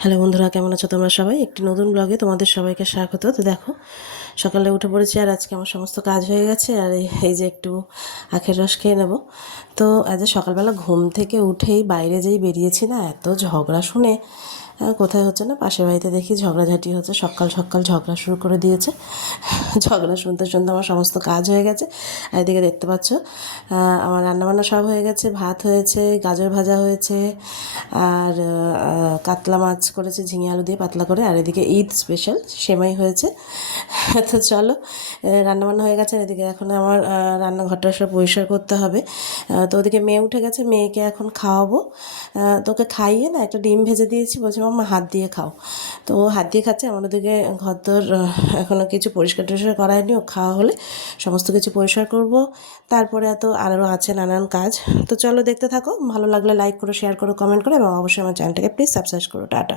Hello বন্ধুরা, কেমন আছো তোমরা সবাই? একটি নতুন ব্লগে তোমাদের সবাইকে স্বাগত। তো দেখো, সকালে উঠে পড়েছি আর আজকে আমার সমস্ত কাজ হয়ে গেছে আর এই- যে একটু আখের রস খেয়ে নেব। তো আজ সকালবেলা ঘুম থেকে উঠেই বাইরে যেই বেরিয়েছি না, এত ঝগড়া শুনে কোথায় হচ্ছে না? পাশের বাড়িতে দেখি ঝগড়াঝাটি হচ্ছে, সকাল সকাল ঝগড়া শুরু করে দিয়েছে। ঝগড়া শুনতে শুনতে আমার সমস্ত কাজ হয়ে গেছে। আর এদিকে দেখতে পাচ্ছ আমার রান্নাবান্না সব হয়ে গেছে, ভাত হয়েছে, গাজর ভাজা হয়েছে, আর কাতলা মাছ করেছে, ঝিঙে আলু দিয়ে পাতলা করে, আর এদিকে ঈদ স্পেশাল সেমাই হয়েছে। তো চলো রান্নাবান্না হয়ে গেছে এদিকে এখন আমার রান্নাঘরটা সব পরিষ্কার করতে হবে। তো ওদিকে মেয়ে উঠে গেছে, মেয়েকে এখন খাওয়াবো। তোকে খাইয়ে না একটা ডিম ভেজে দিয়েছি, বলছে মাম্মা হাত দিয়ে খাও। তো হাত দিয়ে খাচ্ছে আমার ওদিকে ঘরদোর এখনও কিছু পরিষ্কার টরিষ্কার করায়নি, ও খাওয়া হলে সমস্ত কিছু পরিষ্কার করব। তারপরে এত আরও আছে নানান কাজ। তো চলো দেখতে থাকো, ভালো লাগলে লাইক করো শেয়ার করো কমেন্ট করো এবং অবশ্যই আমার চ্যানেলটাকে প্লিজ সাবস্ক্রাইব করো, টাটা।